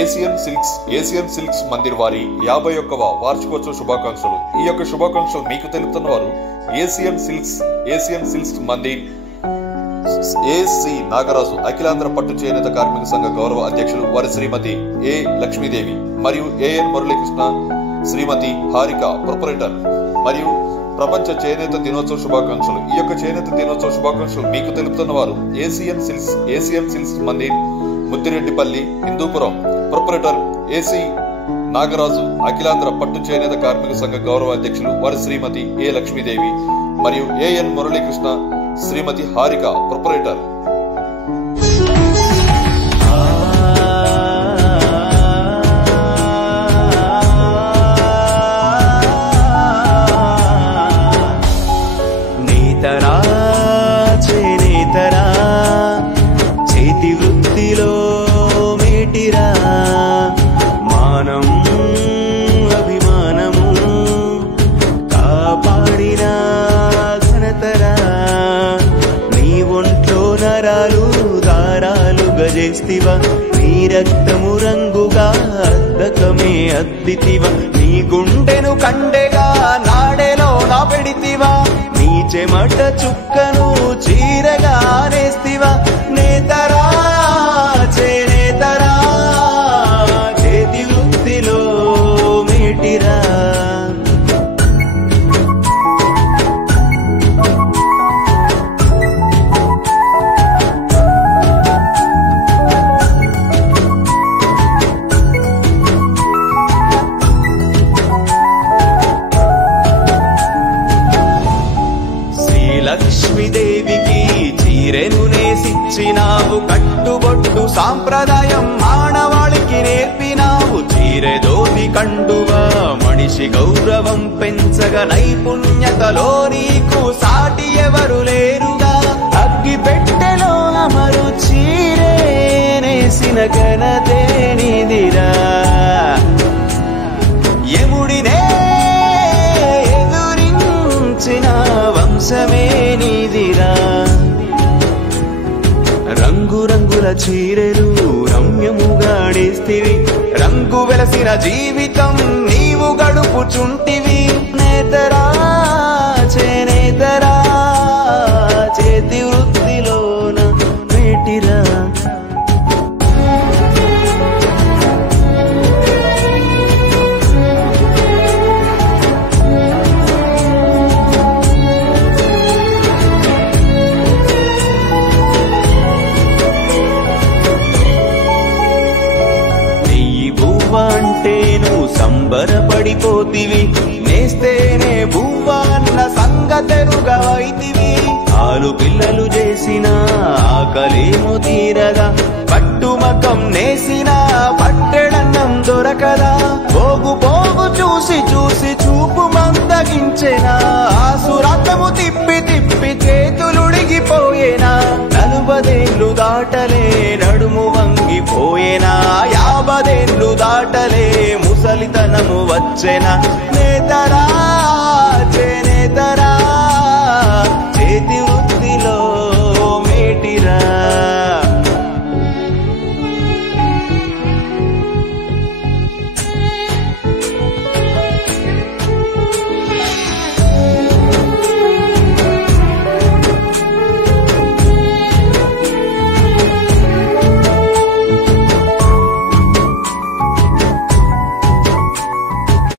Asian silks Mandir వారి 51వ వార్షికోత్సవ శుభాకాంక్షలు. ఈ యొక్క శుభాకాంక్షలు మీకు తెలుపుతున్న వారు ఏసియన్ సిల్క్స్ మందిర్ ఏసి నాగరాజు అఖిలాంధ్ర పట్టు చేనేత కార్మిక సంఘ గౌరవ అధ్యక్షులు వారి శ్రీమతి ఏ లక్ష్మీదేవి మరియు ఏఎన్ మురళీకృష్ణ, శ్రీమతి హారిక ప్రొపరేటర్. మరియు ప్రపంచ చేనేత దినోత్సవ శుభాకాంక్షలు. ఈ యొక్క చేనేత దినోత్సవ శుభాకాంక్షలు మీకు తెలుపుతున్న వారు Asian silks Mandir Muddireddipalli Hindupuram proprietor A C Nagaraju అఖిలాంధ్ర పట్టు చేనేత కార్మిక సంఘ గౌరవ అధ్యక్షులు వారి శ్రీమతి ఏ లక్ష్మీదేవి మరియు ఏఎన్ మురళీకృష్ణ, శ్రీమతి హారిక ప్రొపరేటర్. నేతరా చేనేతరా చేతి వృత్తిలో మేటిరా మానం అభిమానము కాపాడిన ఘనతరా నీ ఒంట్లో నరాలు దారాలుగా చేస్తివా నీ రక్తము రంగుగా అద్దకమే అద్దితివా నీ గుండెను కండెగా నాడెలో నా పెడితివా నీ చెమట చుక్కను చీరగా నేస్తివా నేతరా చేనేతరా చేతి వృత్తిలో మేటిరా. లక్ష్మీదేవికి చీరెను నేసిచ్చినావు, కట్టుబొట్టు సాంప్రదాయం ఆడవాళ్ళకి నేర్పినావు, చీరెదోది కండువా మనిషి గౌరవం పెంచగా నైపుణ్యతలో నీకు సాటి ఎవరు లేరుగా అగ్గి పెట్టెలో అమరు చీరే నేసిన ఘనతే నీదిరా యముడినే ఎదురించిన వంశమే నీదిరా రంగురంగుల చీరెలు రమ్యముగా నేస్తివి రంగు వెలసిన జీవితం నీవు గడుపుచుంటివి నేతరా చేనేతరా చేతి వృత్తిలోన మేటిరా. అంటేను సంబరపడిపోతివి నేస్తేనే బువ్వ అన్న సంగతెరుగా వైతివి ఆలు పిల్లలు చేసిన ఆకలేమో తీరగా పట్టుమకం నేసిన పట్టెడన్నం దొరకదా పోగు పోగు చూసి చూసి చూపు మందగించెనా ఆసురథము తిప్పి తిప్పి చేతులుడిగిపోయేనా 40 ఏళ్ళు దాటలే నడుము వంగిపోయేనా 50 ఏళ్ళు దాటలే ముసలితనము వచ్చెనా నేతరా